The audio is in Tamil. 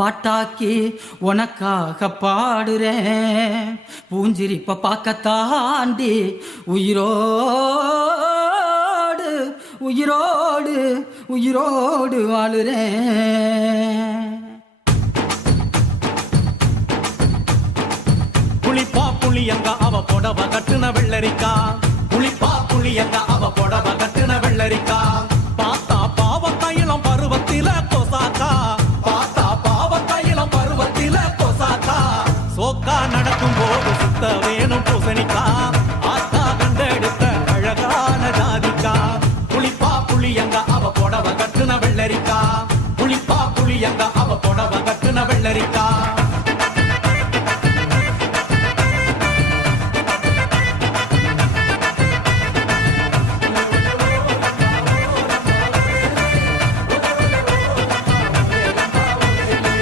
பாட்டாக்கி உனக்காக பாடுறேன் பூஞ்சிரிப்ப பார்க்கத்தாண்டி உயிரோடு உயிரோடு உயிரோடு வாழுறேன். புளிப்பா புளியங்க அவ புடவ கட்டுன வெள்ளரிக்கா, புளிப்பா புளியங்க அவ புடவ கட்டுன வெள்ளரிக்கா. பார்த்தா பாவ கையிலம் பருவத்தில கொசாக்கா, பார்த்தா பாவ கையிலம் பருவத்தில கொசாக்கா. சோக்கா நடக்கும் போது சுத்த வேணும் பூசணிக்கா, ஆத்தா கண்டெடுத்த அழகான ஜாதிக்கா. புளிப்பா புளியங்க அவ புடவ கட்டுன வெள்ளரிக்கா, புளிப்பா புளியங்க அவ புடவ கட்டுன வெள்ளரிக்கா.